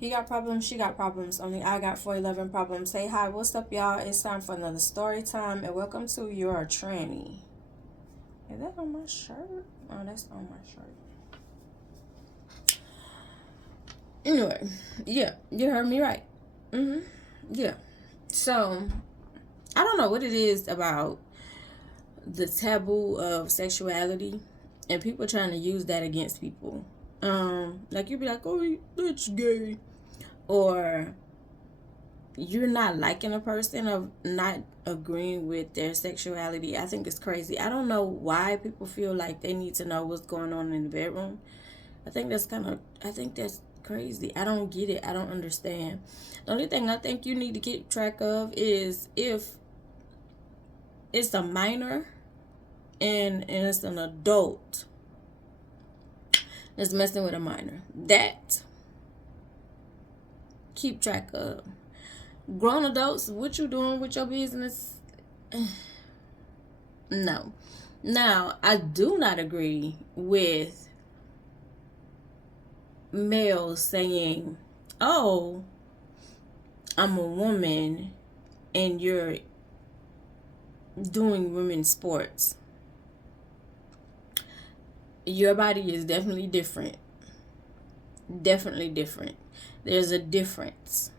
He got problems, she got problems. Only I got 411 problems. Hey, hi, what's up, y'all? It's time for another story time, and welcome to Your Tranny. Is that on my shirt? Oh, that's on my shirt. Anyway, yeah, you heard me right. Yeah. So, I don't know what it is about the taboo of sexuality and people trying to use that against people. Like you'd be like, oh, that's gay. Or you're not liking a person of not agreeing with their sexuality. I think it's crazy. I don't know why people feel like they need to know what's going on in the bedroom. I think that's crazy. I don't get it. I don't understand. The only thing I think you need to keep track of is if it's a minor and it's an adult that's messing with a minor. That keep track of. Grown adults, what you doing with your business? No. Now, I do not agree with males saying, oh, I'm a woman and you're doing women's sports. Your body is definitely different. Definitely different. There's a difference.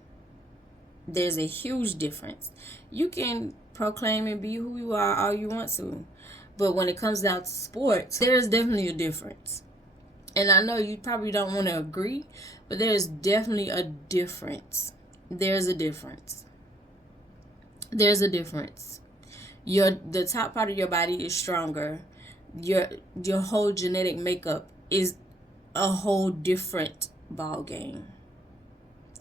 There's a huge difference. You can proclaim and be who you are all you want to. But when it comes down to sports, there's definitely a difference. And I know you probably don't want to agree, but there's definitely a difference. There's a difference. There's a difference. The top part of your body is stronger. Your whole genetic makeup is a whole different ball game.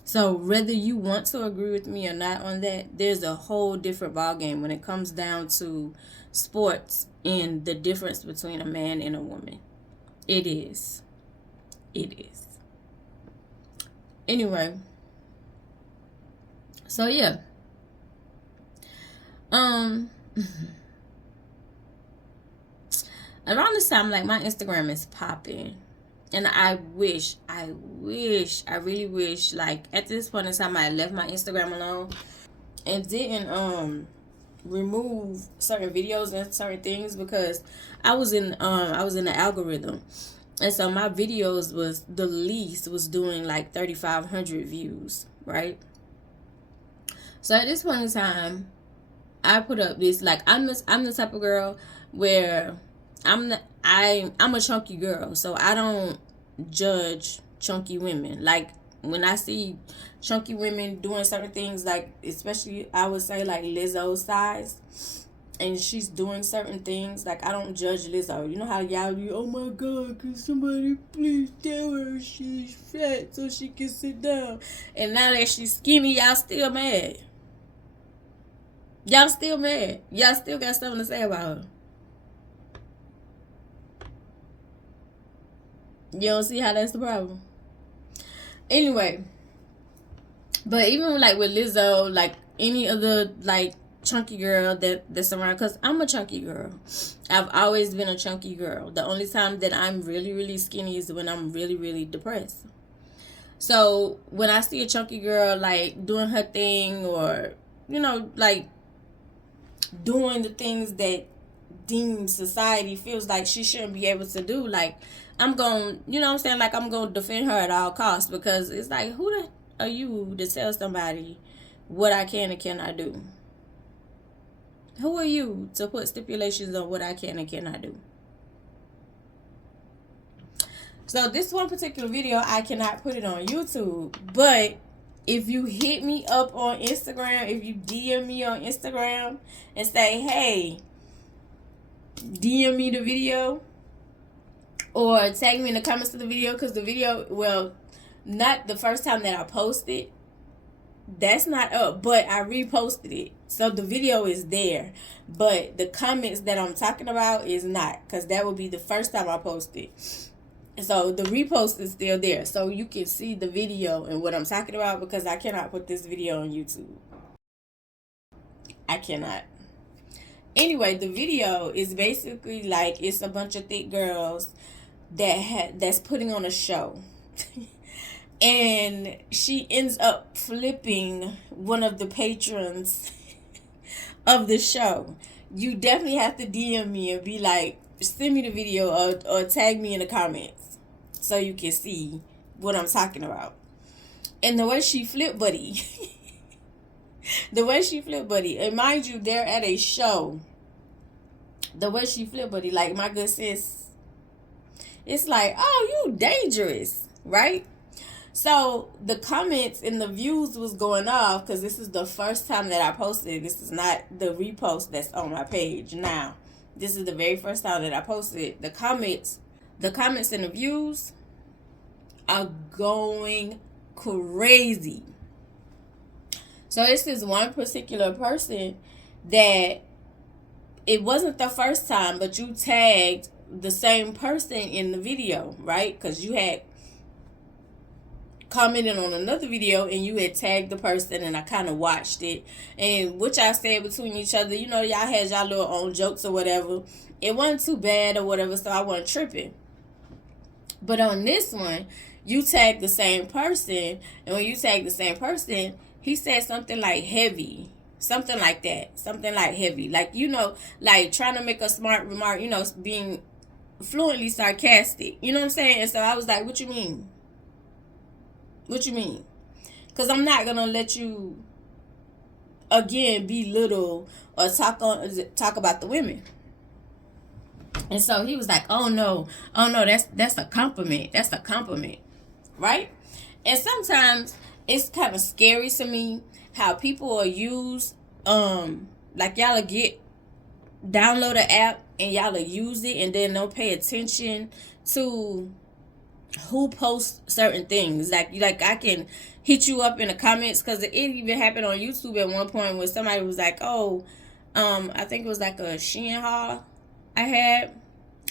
So whether you want to agree with me or not on that, there's a whole different ball game when it comes down to sports and the difference between a man and a woman. It is. It is. Anyway. So yeah. Around this time, like my Instagram is popping. And I really wish, like at this point in time, I left my Instagram alone and didn't remove certain videos and certain things because I was in the algorithm, and so my videos was the least was doing like 3,500 views, right? So at this point in time, I put up this, like I'm the type of girl where I'm a chunky girl, so I don't judge chunky women. Like when I see chunky women doing certain things, like especially I would say like Lizzo's size, and she's doing certain things, like I don't judge Lizzo. You know how y'all be, oh my god, can somebody please tell her she's fat so she can sit down? And now that she's skinny, y'all still mad. Y'all still mad. Y'all still got something to say about her. You don't see how that's the problem. Anyway, but even like with Lizzo, like any other like chunky girl that's around, because I'm a chunky girl. I've always been a chunky girl. The only time that I'm really, really skinny is when I'm really, really depressed. So when I see a chunky girl like doing her thing, or like doing the things that deemed society feels like she shouldn't be able to do, like I'm going, you know what I'm saying, like I'm going to defend her at all costs, because it's like, who the are you to tell somebody what I can and cannot do? Who are you to put stipulations on what I can and cannot do? So this one particular video, I cannot put it on YouTube, but if you hit me up on Instagram, if you DM me on Instagram and say, hey, DM me the video, or tag me in the comments of the video, because the video, well, not the first time that I posted, that's not up, but I reposted it, so the video is there, but the comments that I'm talking about is not, because that would be the first time I posted. So the repost is still there, so you can see the video and what I'm talking about, because I cannot put this video on YouTube. I cannot. Anyway, the video is basically like, it's a bunch of thick girls that's putting on a show. And she ends up flipping one of the patrons of the show. You definitely have to DM me and be like, send me the video, or tag me in the comments so you can see what I'm talking about. And the way she flipped, buddy, and mind you, they're at a show. The way she flipped, buddy, like, my good sis, it's like, oh, you dangerous, right? So the comments and the views was going off because this is the first time that I posted. This is not the repost that's on my page now. This is the very first time that I posted. The comments and the views are going crazy. So it's this one particular person that it wasn't the first time, but you tagged the same person in the video, right? Because you had commented on another video and you had tagged the person, and I kind of watched it, and what y'all said between each other, you know, y'all had y'all little own jokes or whatever. It wasn't too bad or whatever, so I wasn't tripping. But on this one, you tagged the same person, and when you tagged the same person, he said something like heavy, something like that, something like heavy, like, you know, like trying to make a smart remark, you know, being fluently sarcastic, you know what I'm saying? And so I was like, what you mean? What you mean? Because I'm not going to let you, again, belittle or talk about the women. And so he was like, oh no, that's a compliment. That's a compliment. Right? And sometimes it's kind of scary to me how people are used, like y'all download an app and y'all use it and then don't pay attention to who posts certain things. Like I can hit you up in the comments, because it even happened on YouTube at one point where somebody was like, oh, I think it was like a Shein haul I had,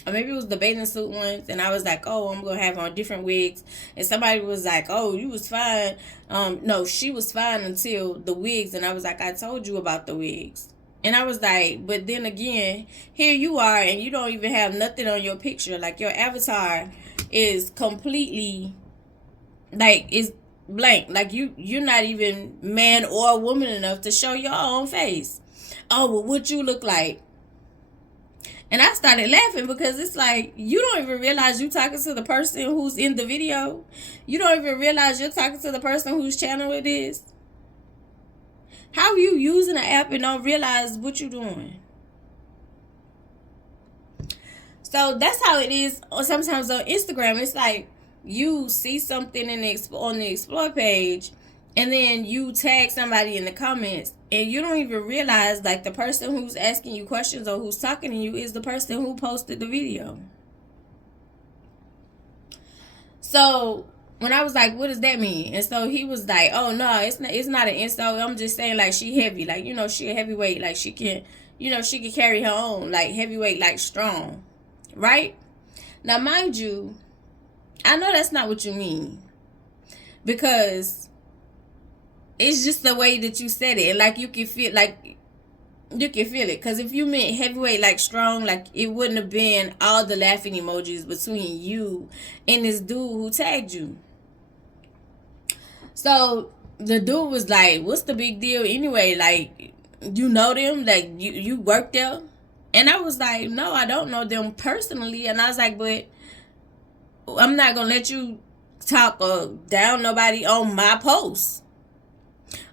or maybe it was the bathing suit ones, and I was like, oh, I'm gonna have on different wigs, and somebody was like, oh, you was fine. No, she was fine until the wigs, and I was like, I told you about the wigs. And I was like, but then again, here you are, and you don't even have nothing on your picture. Like, your avatar is completely, like, is blank. Like, you're not even man or woman enough to show your own face. Oh, well, what you look like? And I started laughing, because it's like, you don't even realize you talking to the person who's in the video. You don't even realize you're talking to the person whose channel it is. How are you using an app and don't realize what you're doing? So that's how it is. Or sometimes on Instagram, it's like you see something on the explore page, and then you tag somebody in the comments, and you don't even realize, like, the person who's asking you questions or who's talking to you is the person who posted the video. So when I was like, what does that mean? And so he was like, oh no, it's not an insult. I'm just saying, like, she heavy, like, you know, she a heavyweight, like, she can, you know, she can carry her own, like, heavyweight, like, strong, right? Now, mind you, I know that's not what you mean, because it's just the way that you said it. Like, you can feel it. Because if you meant heavyweight, like, strong, like, it wouldn't have been all the laughing emojis between you and this dude who tagged you. So the dude was like, what's the big deal anyway? Like, you know them? Like, you work there? And I was like, no, I don't know them personally. And I was like, but I'm not going to let you talk down nobody on my post.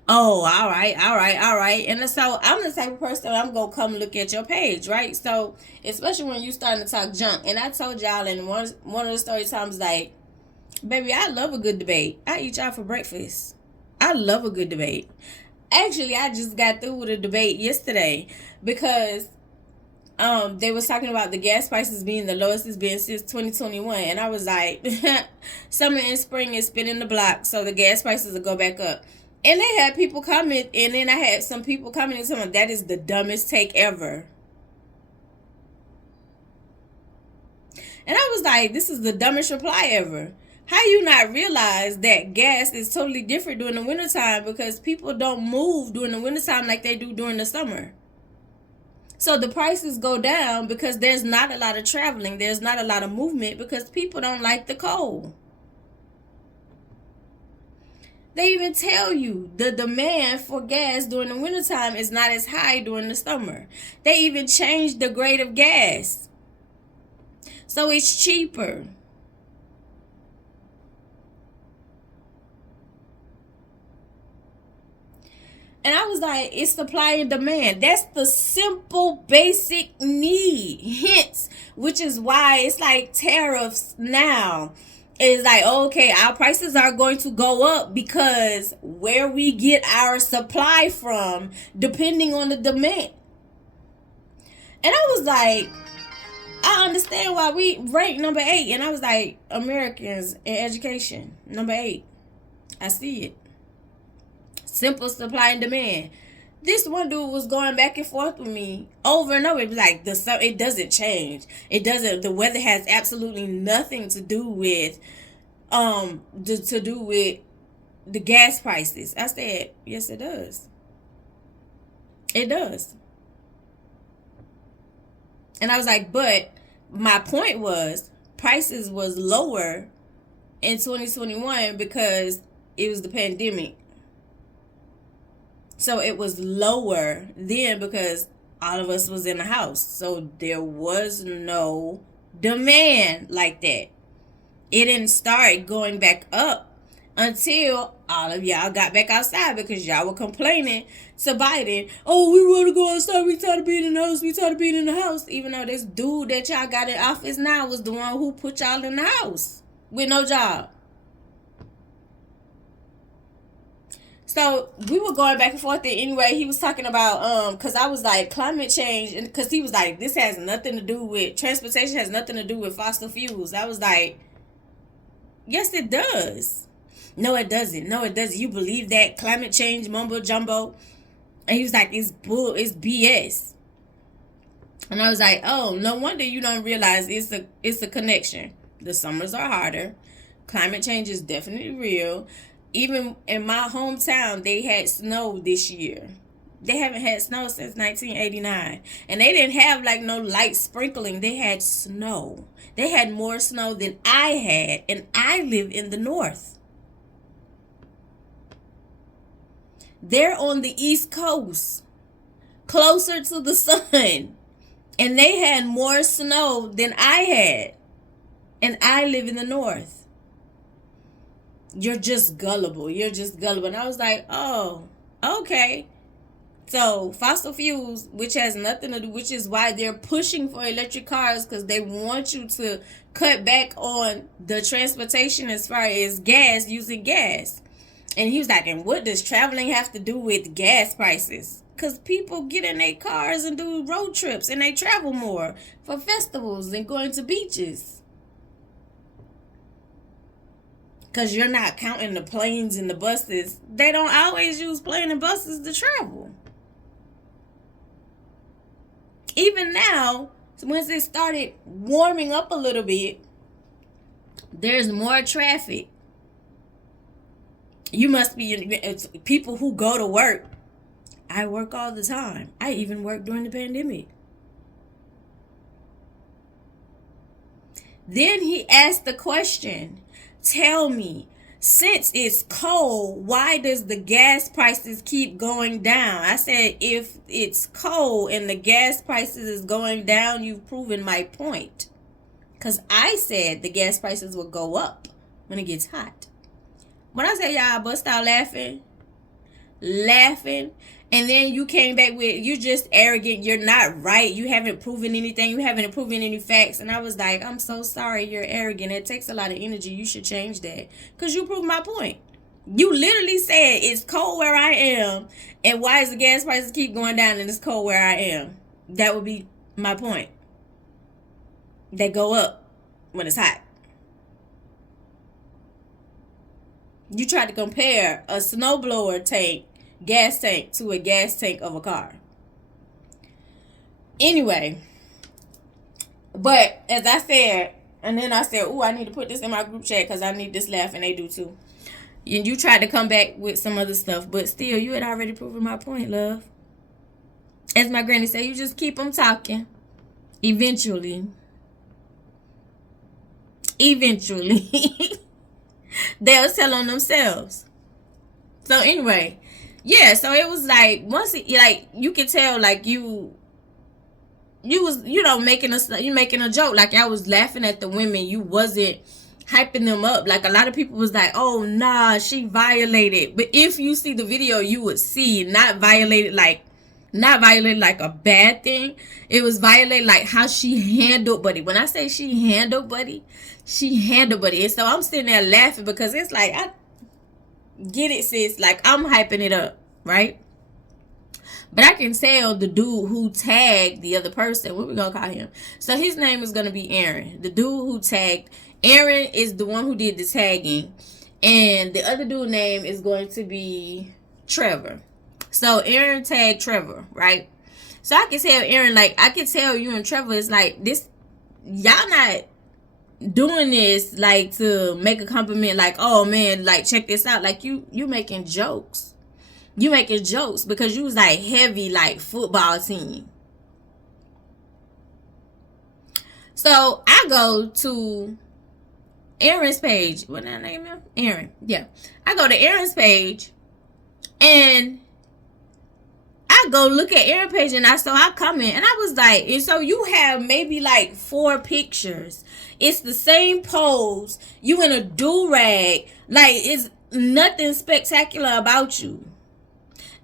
Oh, all right. And so I'm the type of person, I'm going to come look at your page, right? So, especially when you starting to talk junk. And I told y'all in one of the story times, like, baby, I love a good debate. I eat y'all for breakfast. I love a good debate. Actually, I just got through with a debate yesterday, because they was talking about the gas prices being the lowest it's been since 2021. And I was like, summer and spring is spinning the block, so the gas prices will go back up. And they had people comment, and then I had some people commenting to me, that is the dumbest take ever. And I was like, this is the dumbest reply ever. How you not realize that gas is totally different during the wintertime, because people don't move during the wintertime like they do during the summer. So the prices go down because there's not a lot of traveling. There's not a lot of movement because people don't like the cold. They even tell you the demand for gas during the wintertime is not as high during the summer. They even changed the grade of gas, so it's cheaper. And I was like, it's supply and demand. That's the simple, basic need. Hence, which is why it's like tariffs now. It's like, okay, our prices are going to go up because where we get our supply from, depending on the demand. And I was like, I understand why we rank number 8. And I was like, Americans in education, number 8. I see it. Simple supply and demand. This one dude was going back and forth with me over and over. It was like it doesn't change. It doesn't. The weather has absolutely nothing to do with the gas prices. I said, yes, it does. It does. And I was like, but my point was prices was lower in 2021 because it was the pandemic. So it was lower then because all of us was in the house. So there was no demand like that. It didn't start going back up until all of y'all got back outside because y'all were complaining to Biden. Oh, we want to go outside. We tired of being in the house. We tired of being in the house. Even though this dude that y'all got in office now was the one who put y'all in the house with no job. So we were going back and forth there anyway. He was talking about because I was like climate change, and because he was like, this has nothing to do with transportation, has nothing to do with fossil fuels. I was like, yes, it does. No, it doesn't. No, it doesn't. You believe that climate change mumbo jumbo? And he was like, it's BS. And I was like, oh, no wonder you don't realize it's a connection. The summers are harder. Climate change is definitely real. Even in my hometown, they had snow this year. They haven't had snow since 1989. And they didn't have like no light sprinkling. They had snow. They had more snow than I had. And I live in the north. They're on the East Coast, closer to the sun. And they had more snow than I had. And I live in the north. You're just gullible. You're just gullible. And I was like, oh, okay. So fossil fuels, which has nothing to do, which is why they're pushing for electric cars, because they want you to cut back on the transportation as far as gas, using gas. And he was like, and what does traveling have to do with gas prices? Because people get in their cars and do road trips and they travel more for festivals and going to beaches. Because you're not counting the planes and the buses. They don't always use planes and buses to travel. Even now, once it started warming up a little bit, there's more traffic. You must be, it's people who go to work. I work all the time. I even worked during the pandemic. Then he asked the question, tell me, since it's cold, why does the gas prices keep going down? I said, if it's cold and the gas prices is going down, you've proven my point. Because I said the gas prices will go up when it gets hot. When I said y'all, I bust out laughing. And then you came back with, you just arrogant. You're not right. You haven't proven anything. You haven't proven any facts. And I was like, I'm so sorry. You're arrogant. It takes a lot of energy. You should change that. Because you proved my point. You literally said it's cold where I am. And why does the gas prices keep going down and it's cold where I am? That would be my point. They go up when it's hot. You tried to compare a snowblower tank, gas tank, to a gas tank of a car. Anyway, but as I said, and then I said, oh, I need to put this in my group chat because I need this laugh, and they do too. And you tried to come back with some other stuff, but still, you had already proven my point, love. As my granny said, you just keep them talking. Eventually, they'll tell on themselves. So anyway, yeah, so it was like once like you could tell like you was making a joke, like I was laughing at the women. You wasn't hyping them up. Like a lot of people was like, oh nah, she violated. But if you see the video, you would see not violated like a bad thing. It was violated like how she handled Buddy. When I say she handled Buddy, and so I'm sitting there laughing because it's like, I get it, sis, like I'm hyping it up, right? But I can tell the dude who tagged the other person, what we gonna call him? So his name is gonna be Aaron. The dude who tagged, Aaron is the one who did the tagging. And the other dude name is going to be Trevor. So Aaron tagged Trevor, right? So I can tell Aaron, like, I can tell you and Trevor is like, this, y'all not doing this like to make a compliment, like, oh man, like check this out. Like you making jokes. You making jokes because you was like heavy like football team. So I go to Aaron's page. What that name is? Aaron. Yeah. I go to Aaron's page and I go look at Aaron's page and I comment and I was like, and so you have maybe like 4 pictures. It's the same pose. You in a do-rag. Like it's nothing spectacular about you.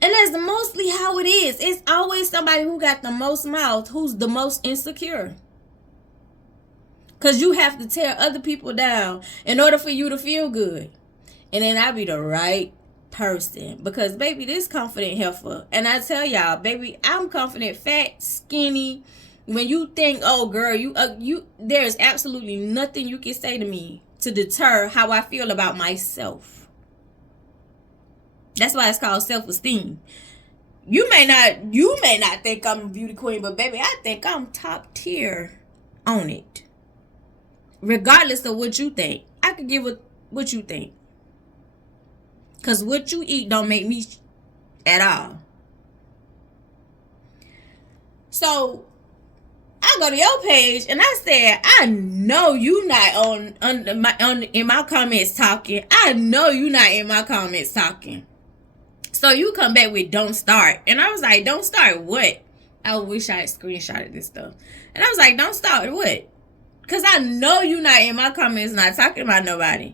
And that's mostly how it is. It's always somebody who got the most mouth who's the most insecure. Because you have to tear other people down in order for you to feel good. And then I be the right person. Because, baby, this confident heifer. And I tell y'all, baby, I'm confident, fat, skinny. When you think, oh, girl, there's absolutely nothing you can say to me to deter how I feel about myself. That's why it's called self-esteem. You may not think I'm a beauty queen, but baby, I think I'm top tier on it. Regardless of what you think. I could give what you think. Because what you eat don't make me at all. So, I go to your page and I said, I know you not in my comments talking. I know you not in my comments talking. So you come back with don't start. And I was like, don't start what? I wish I had screenshotted this stuff. And I was like, don't start what? Because I know you not in my comments not talking about nobody.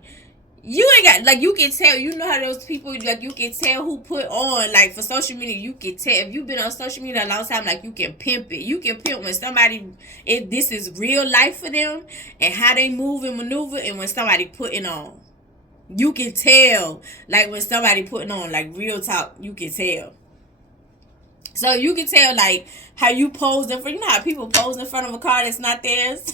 You ain't got, like, you can tell, you know how those people, like, you can tell who put on, like, for social media, you can tell. If you've been on social media a long time, like, you can pimp it. You can pimp when somebody, if this is real life for them, and how they move and maneuver, and when somebody putting on. You can tell, like, when somebody putting on, like, real talk, you can tell. So you can tell, like, how you pose in front, you know how people pose in front of a car that's not theirs?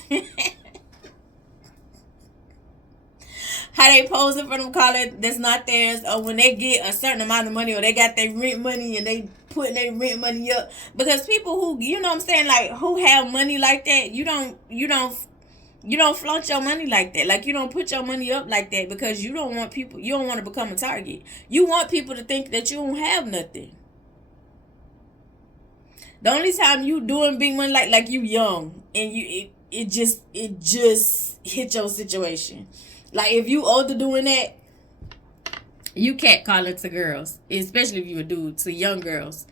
How they pose in front of a car that's not theirs, or when they get a certain amount of money, or they got their rent money and they putting their rent money up. Because people who, you know what I'm saying, like, who have money like that, you don't flaunt your money like that. Like, you don't put your money up like that because you don't want to become a target. You want people to think that you don't have nothing. The only time you doing big money, like you young and it just hit your situation. Like, if you older doing that, you can't call it to girls, especially if you a dude, to young girls.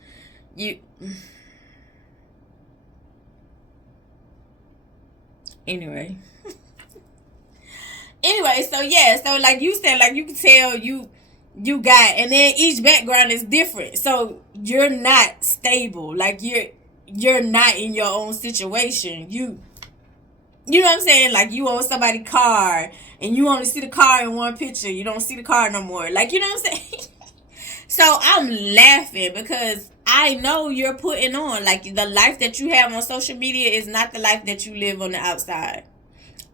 Anyway, so yeah, so like you said, like you can tell you got, and then each background is different. So you're not stable. Like you're not in your own situation. You know what I'm saying? Like, you own somebody's car and you only see the car in one picture. You don't see the car no more. Like, you know what I'm saying? So I'm laughing because I know you're putting on, like, the life that you have on social media is not the life that you live on the outside.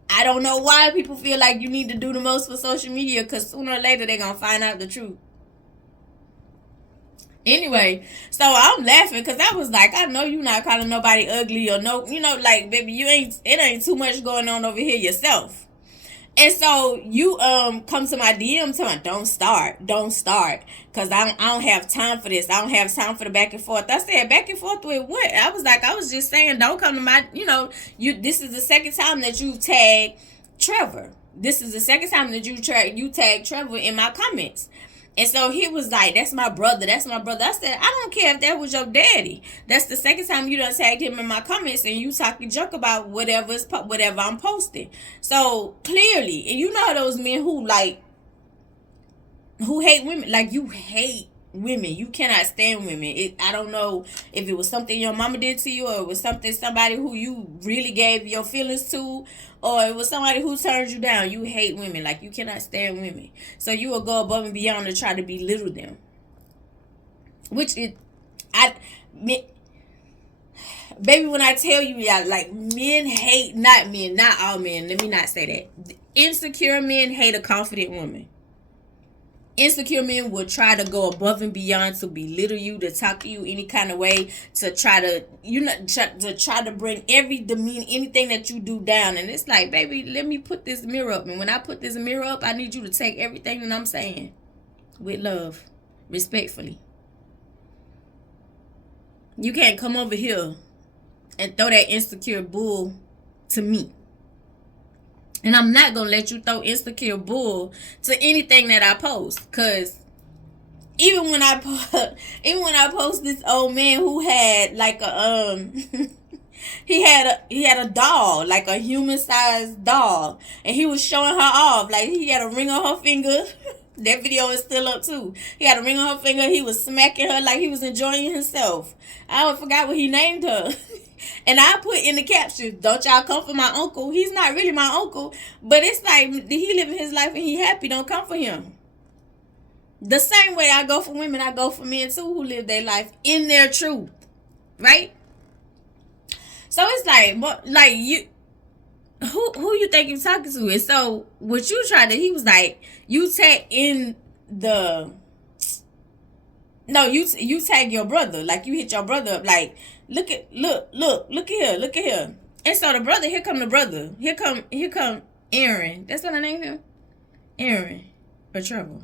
I don't know why people feel like you need to do the most for social media, because sooner or later they're going to find out the truth. Anyway, so I'm laughing because I was like, I know you not calling nobody ugly or no, you know, like, baby, it ain't too much going on over here yourself. And so you come to my DM telling me, don't start, because I don't have time for this. I don't have time for the back and forth. I said, back and forth with what? I was just saying, don't come to my, this is the second time that you've tagged Trevor. This is the second time that you tagged Trevor in my comments. And so he was like, that's my brother. That's my brother. I said, I don't care if that was your daddy. That's the second time you done tagged him in my comments and you talking junk about whatever I'm posting. So clearly, and you know those men who hate women. Like, you hate women. You cannot stand women. I don't know if it was something your mama did to you, or it was somebody who you really gave your feelings to, or it was somebody who turned you down. You hate women. Like, you cannot stand women. So you will go above and beyond to try to belittle them. Baby, when I tell you, y'all, like, men hate, not all men. Let me not say that. Insecure men hate a confident woman. Insecure men will try to go above and beyond to belittle you, to talk to you any kind of way, to try to bring every demeanor, anything that you do down. And it's like, baby, let me put this mirror up. And when I put this mirror up, I need you to take everything that I'm saying with love, respectfully. You can't come over here and throw that insecure bull to me. And I'm not going to let you throw insecure bull to anything that I post. Because even when I post this old man who had like a, he had a doll, like a human-sized doll. And he was showing her off. Like, he had a ring on her finger. That video is still up too. He had a ring on her finger. He was smacking her like he was enjoying himself. I forgot what he named her. And I put in the caption, don't y'all come for my uncle. He's not really my uncle. But it's like, he living his life and he happy. Don't come for him. The same way I go for women, I go for men too, who live their life in their truth. Right? So it's like you, who you think you're talking to? And so what you tried to, he was like, you tag in the, no, you tag your brother. Like, you hit your brother up. Like, look at here. And so the brother, here come the brother. Here come Aaron. That's what I named him? Aaron. Or Trevor.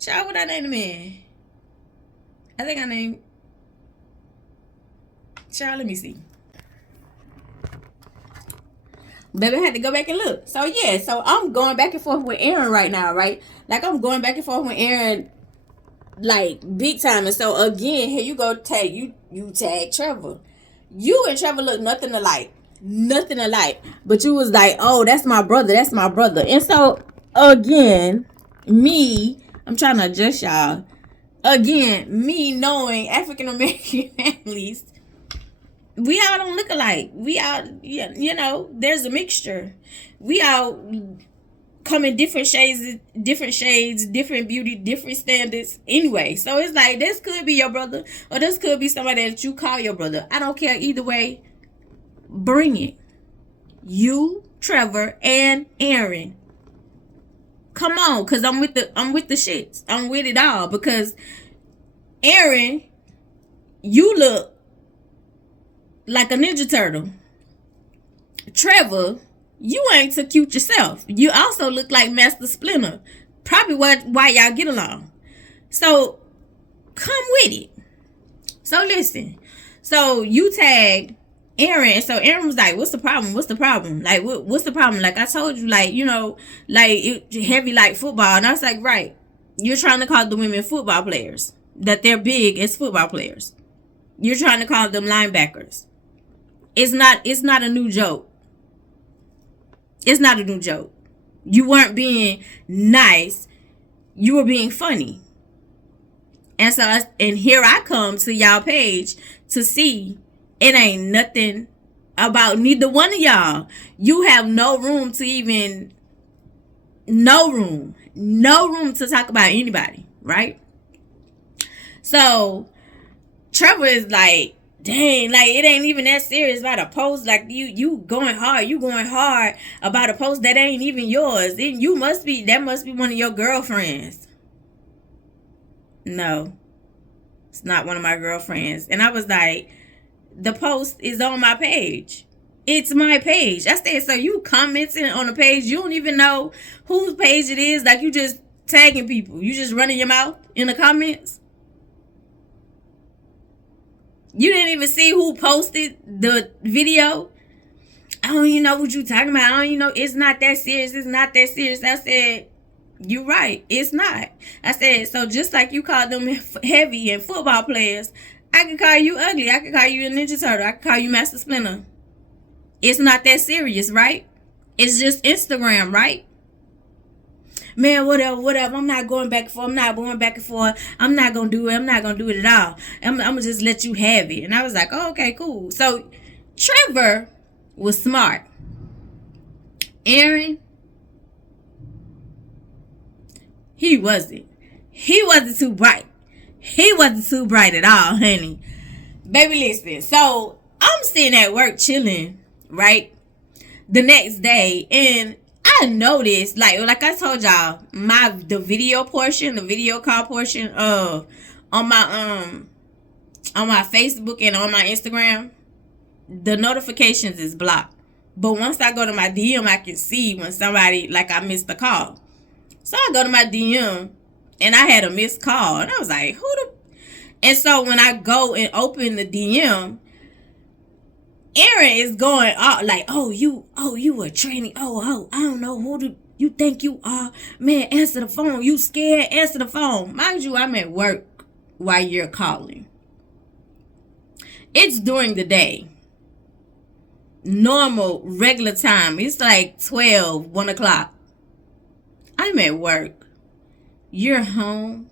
Child, what I named the man? I think I named, child, let me see. Baby, I had to go back and look. So yeah, so I'm going back and forth with Aaron right now, right? Like, I'm going back and forth with Aaron, like, big time. And so again, here you go, tag you tag Trevor. You and Trevor look nothing alike. But you was like, oh, that's my brother. And so again, I'm trying to adjust y'all. Again, me knowing African American families, we all don't look alike. We all, you know, there's a mixture. We all come in different shades, different beauty, different standards anyway. So it's like, this could be your brother, or this could be somebody that you call your brother. I don't care either way. Bring it. You, Trevor, and Aaron. Come on, because I'm with the shits. I'm with it all. Because Aaron, you look like a Ninja Turtle. Trevor, you ain't so cute yourself. You also look like Master Splinter. Probably why y'all get along. So come with it. So listen. So you tagged Aaron. So Aaron was like, what's the problem? Like, what's the problem? Like, I told you, like, you know, like, heavy like football. And I was like, right. You're trying to call the women football players. That they're big as football players. You're trying to call them linebackers. It's not a new joke. It's not a new joke. You weren't being nice. You were being funny. And so, and here I come to y'all page to see it ain't nothing about neither one of y'all. You have no room to even, no room to talk about anybody, right? So Trevor is like, dang, like, it ain't even that serious about a post. Like, you going hard about a post that ain't even yours. Then that must be one of your girlfriends. No, it's not one of my girlfriends. And I was like, the post is on my page. It's my page. I said, so you commenting on a page, you don't even know whose page it is. Like, you just tagging people. You just running your mouth in the comments. You didn't even see who posted the video. I don't even know what you talking about. I don't even know. It's not that serious. I said, You right. It's not. I said, so just like you call them heavy and football players, I can call you ugly. I can call you a Ninja Turtle. I can call you Master Splinter. It's not that serious, right? It's just Instagram, right? Man, whatever. I'm not going back and forth. I'm not going back and forth. I'm not going to do it. I'm not going to do it at all. I'm going to just let you have it. And I was like, oh, okay, cool. So Trevor was smart. Aaron, he wasn't. He wasn't too bright. He wasn't too bright at all, honey. Baby, listen. So I'm sitting at work chilling, right? The next day, and I noticed, like I told y'all, the video call portion of on my Facebook and on my Instagram, the notifications is blocked. But once I go to my DM, I can see when somebody, like, I missed the call. So I go to my DM, and I had a missed call, and I was like, and so when I go and open the DM, Aaron is going out like, oh, you a tranny. Oh, I don't know, who do you think you are? Man, answer the phone. You scared? Answer the phone. Mind you, I'm at work while you're calling. It's during the day. Normal, regular time. It's like 12, 1 o'clock. I'm at work. You're home.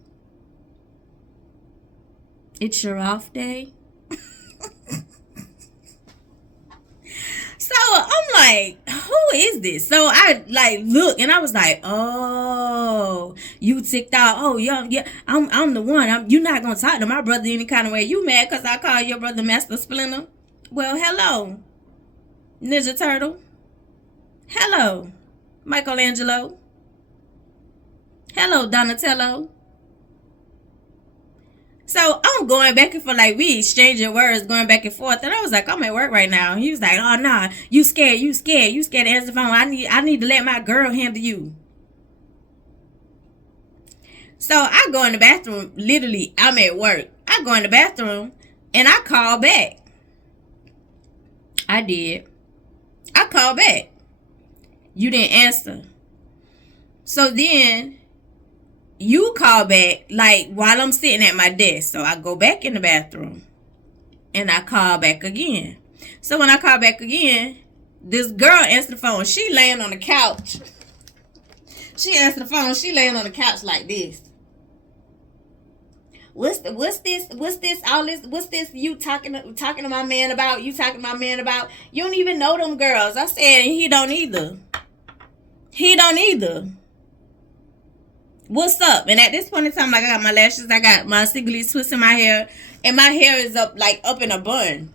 It's your off day. So I'm like, who is this? So I like look, and I was like, oh, you ticked out. Oh, yeah, I'm the one. You're not gonna talk to my brother any kind of way. You mad because I call your brother Master Splinter? Well, hello, Ninja Turtle. Hello, Michelangelo. Hello, Donatello. So I'm going back and forth, like we exchanging words, going back and forth. And I was like, I'm at work right now. He was like, oh nah, you scared to answer the phone. I need to let my girl handle you. So I go in the bathroom, literally, I'm at work. I go in the bathroom and I call back. I did. I called back. You didn't answer. So then you call back, like, while I'm sitting at my desk. So I go back in the bathroom and I call back again. So when I call back again, this girl answered the phone. She laying on the couch. She answered the phone. She laying on the couch like this. What's this? All this? What's this? You talking to my man about? You talking to my man about? You don't even know them girls. I said, he don't either. He don't either. What's up? And at this point in time, like, I got my lashes, I got my ciggly twists in my hair, and my hair is up in a bun.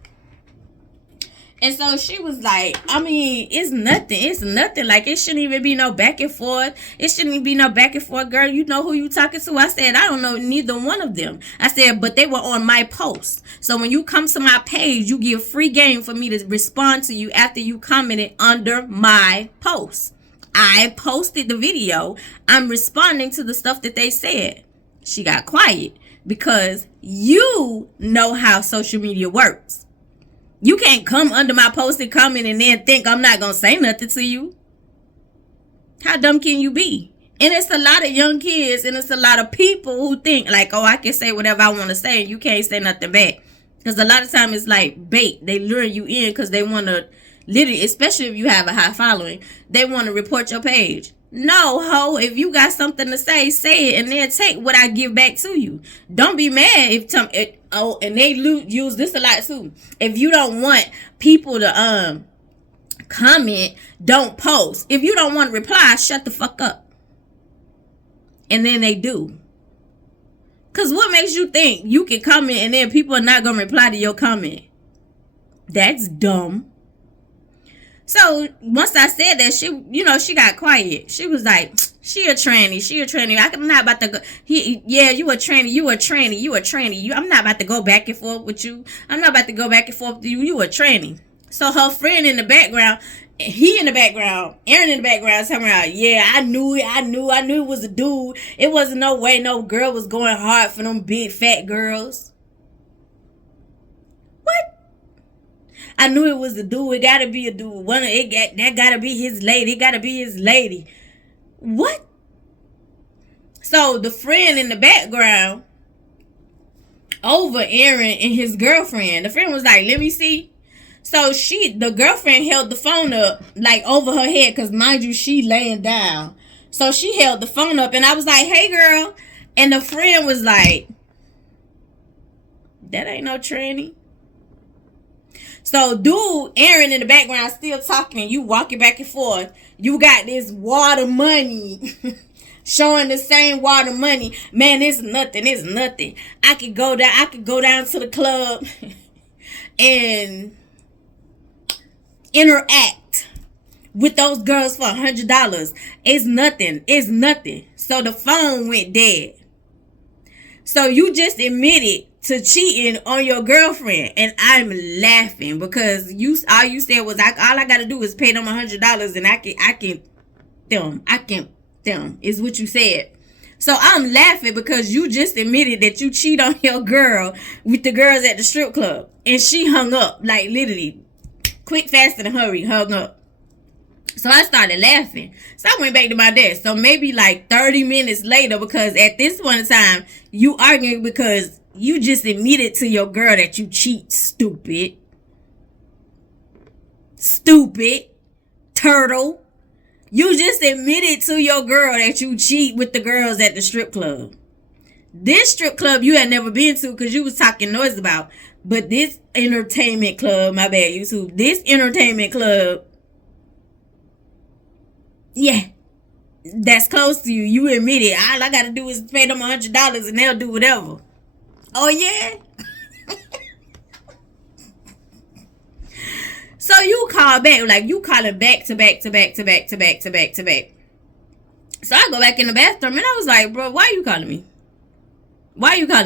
And so she was like, I mean, it's nothing. Like, it shouldn't even be no back and forth. It shouldn't even be no back and forth, girl. You know who you talking to? I said, I don't know neither one of them. I said, but they were on my post. So when you come to my page, you give free game for me to respond to you after you commented under my post. I posted the video. I'm responding to the stuff that they said. She got quiet because you know how social media works. You can't come under my post and comment and then think I'm not going to say nothing to you. How dumb can you be? And it's a lot of young kids and it's a lot of people who think like, oh, I can say whatever I want to say and you can't say nothing back. Because a lot of time it's like bait. They lure you in because they want to literally, especially if you have a high following, they want to report your page. No, ho, if you got something to say it and then take what I give back to you. Don't be mad if and they use this a lot too. If you don't want people to comment, don't post. If you don't want to reply, shut the fuck up. And then they do. Because what makes you think you can comment and then people are not going to reply to your comment? That's dumb. So once I said that, she got quiet. She was like, she a tranny. I'm not about to go. You a tranny. I'm not about to go back and forth with you. I'm not about to go back and forth with you. You a tranny. So her friend in the background, Aaron in the background talking about, yeah, I knew it was a dude. It wasn't no way no girl was going hard for them big fat girls. What? I knew it was a dude. It gotta be a dude. That gotta be his lady. It gotta be his lady. What? So the friend in the background over Aaron and his girlfriend. The friend was like, let me see. So the girlfriend held the phone up like over her head, because mind you, she laying down. So she held the phone up and I was like, hey girl. And the friend was like, that ain't no tranny. So dude, Aaron in the background still talking and you walking back and forth. You got this water money. Showing the same water money. Man, it's nothing. I could go down to the club and interact with those girls for $100. It's nothing. So the phone went dead. So you just admitted to cheating on your girlfriend, and I'm laughing because all you said was all I gotta do is pay them $100 and I can them is what you said. So I'm laughing because you just admitted that you cheat on your girl with the girls at the strip club, and she hung up, like literally quick, fast, and hurry, hung up. So I started laughing. So I went back to my desk. So maybe like 30 minutes later, because at this point in time you arguing because you just admitted to your girl that you cheat. Stupid turtle. You just admitted to your girl that you cheat with the girls at the strip club. This strip club you had never been to because you was talking noise about. But this entertainment club, my bad, YouTube. This entertainment club, yeah, that's close to you. You admitted. All I gotta do is pay them $100 and they'll do whatever. Oh, yeah? So you call back, like you calling back to back. So I go back in the bathroom and I was like, bro, why are you calling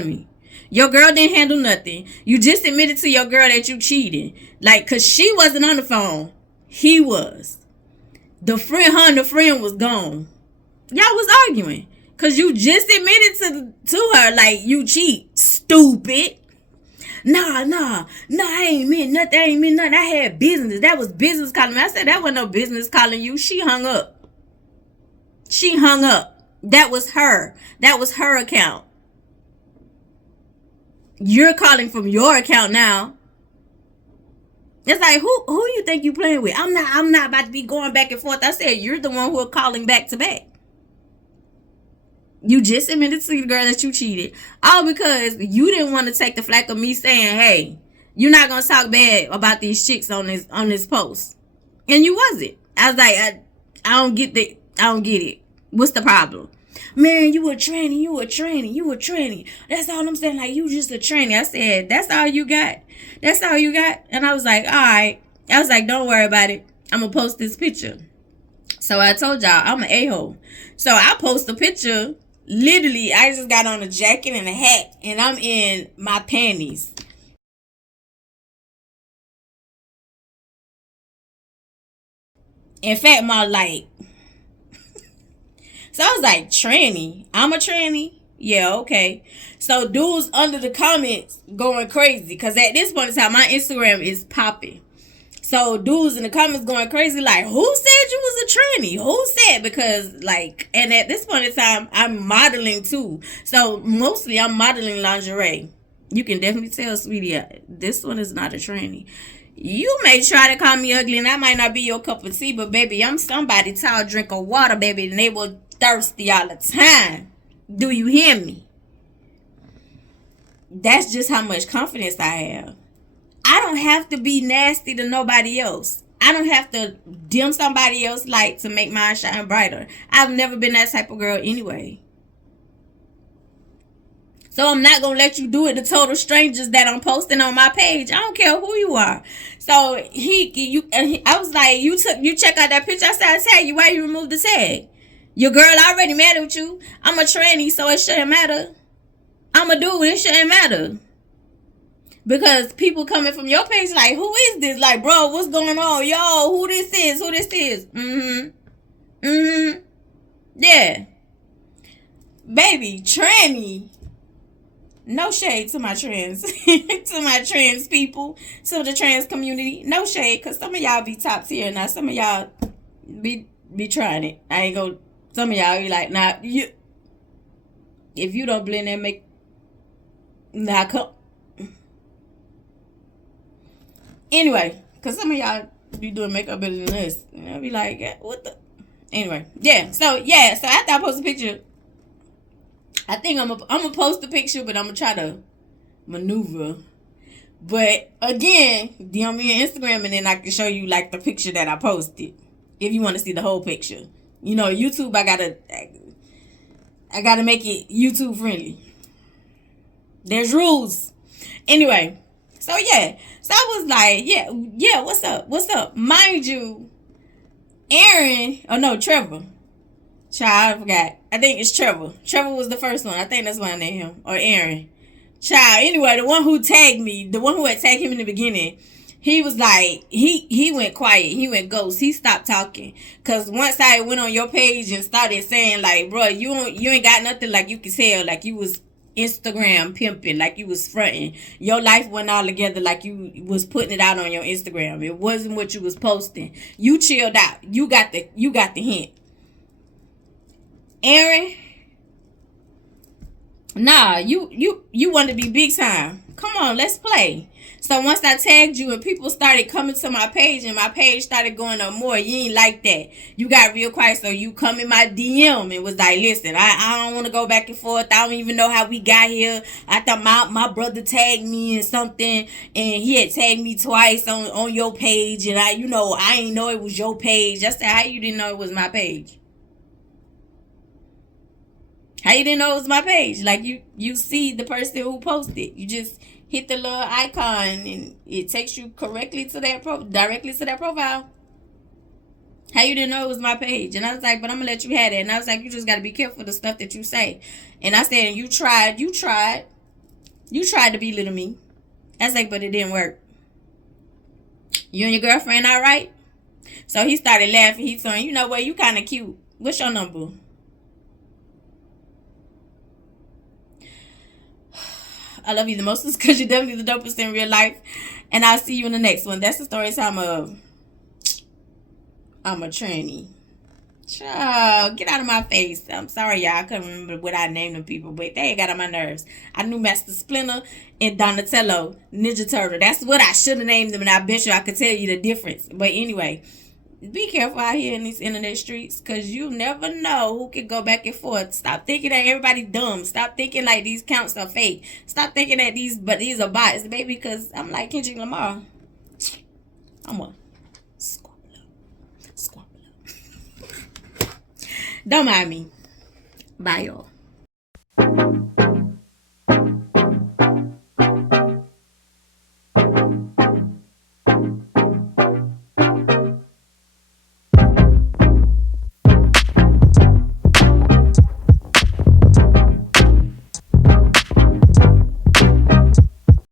me? Your girl didn't handle nothing. You just admitted to your girl that you cheated. Like, cause she wasn't on the phone. He was. The friend was gone. Y'all was arguing. Cause you just admitted to her like you cheat. Stupid. Nah, I ain't meant nothing. I had business. That was business calling me. I said, that wasn't no business calling you. She hung up. That was her account. You're calling from your account now. It's like, who you think you playing with? I'm not about to be going back and forth. I said, you're the one who are calling back to back. You just admitted to the girl that you cheated. All because you didn't want to take the flack of me saying, hey, you're not going to talk bad about these chicks on this post. And you wasn't. I was like, I don't get it. What's the problem? Man, you a tranny. That's all I'm saying. Like, you just a tranny. I said, that's all you got? And I was like, all right. I was like, don't worry about it. I'm going to post this picture. So I told y'all, I'm an a-hole. So I post a picture. Literally, I just got on a jacket and a hat, and I'm in my panties. In fact, my like. So I was like, tranny? I'm a tranny? Yeah, okay. So dudes under the comments going crazy, because at this point in time, my Instagram is popping. So dudes in the comments going crazy, like, who said you was a tranny? Who said? Because, like, and at this point in time, I'm modeling too. So mostly I'm modeling lingerie. You can definitely tell, sweetie, this one is not a tranny. You may try to call me ugly, and that might not be your cup of tea, but baby, I'm somebody tall drink of water, baby, and they will thirsty all the time. Do you hear me? That's just how much confidence I have. I don't have to be nasty to nobody else. I don't have to dim somebody else's light to make mine shine brighter. I've never been that type of girl anyway. So I'm not going to let you do it to total strangers that I'm posting on my page. I don't care who you are. So I was like, you check out that picture. I said, I tag you, why you removed the tag? Your girl already mad with you. I'm a tranny, so it shouldn't matter. I'm a dude, it shouldn't matter. Because people coming from your page like, who is this? Like, bro, what's going on? Yo, who this is? Yeah. Baby, tranny. No shade to my trans. To my trans people. To the trans community. No shade. Because some of y'all be top tier. Now, some of y'all be trying it. I ain't gonna. Some of y'all be like, nah, you. If you don't blend that make, nah, come. Anyway, because some of y'all be doing makeup better than this. And I'll be like, what the? Anyway, yeah. So after I post a picture, I think I'm gonna post the picture, but I'm gonna try to maneuver. But again, DM me on Instagram, and then I can show you like the picture that I posted. If you want to see the whole picture, you know, YouTube, I gotta make it YouTube friendly. There's rules. Anyway, so yeah, so I was like, yeah, what's up? Mind you, Trevor. Child, I forgot. I think it's Trevor. Trevor was the first one. I think that's why I named him. Or Aaron. Child, anyway, the one who tagged me, the one who had tagged him in the beginning, he was like, he went quiet. He went ghost. He stopped talking. Because once I went on your page and started saying, like, bro, you ain't got nothing, like, you can tell, like, you was Instagram pimping, like you was fronting. Your life went all together like you was putting it out on your Instagram. It wasn't what you was posting. You chilled out. You got the hint. Aaron, nah, you want to be big time. Come on, let's play. So once I tagged you and people started coming to my page and my page started going up more, you ain't like that. You got real quiet, so you come in my DM and was like, listen, I don't want to go back and forth. I don't even know how we got here. I thought my brother tagged me in something and he had tagged me twice on your page, and I ain't know it was your page. I said, how you didn't know it was my page? How you didn't know it was my page? Like you see the person who posted. You just hit the little icon and it takes you directly to that profile. How you didn't know it was my page? And I was like, but I'm gonna let you have it. And I was like, you just gotta be careful of the stuff that you say. And I said, you tried to belittle me. I was like, but it didn't work. You and your girlfriend all right? So he started laughing. He told me, you know what, you kind of cute. What's your number? I love you the most because you're definitely the dopest in real life. And I'll see you in the next one. That's the story time of I'm a tranny. Child, get out of my face. I'm sorry, y'all. I couldn't remember what I named them people, but they got on my nerves. I knew Master Splinter and Donatello, Ninja Turtle. That's what I should have named them, and I bet you I could tell you the difference. But anyway, be careful out here in these internet streets, because you never know who can go back and forth. Stop thinking that everybody's dumb. Stop thinking like these counts are fake. Stop thinking that these are bots, baby, because I'm like Kendrick Lamar. I'm a squabble. Don't mind me. Bye, y'all.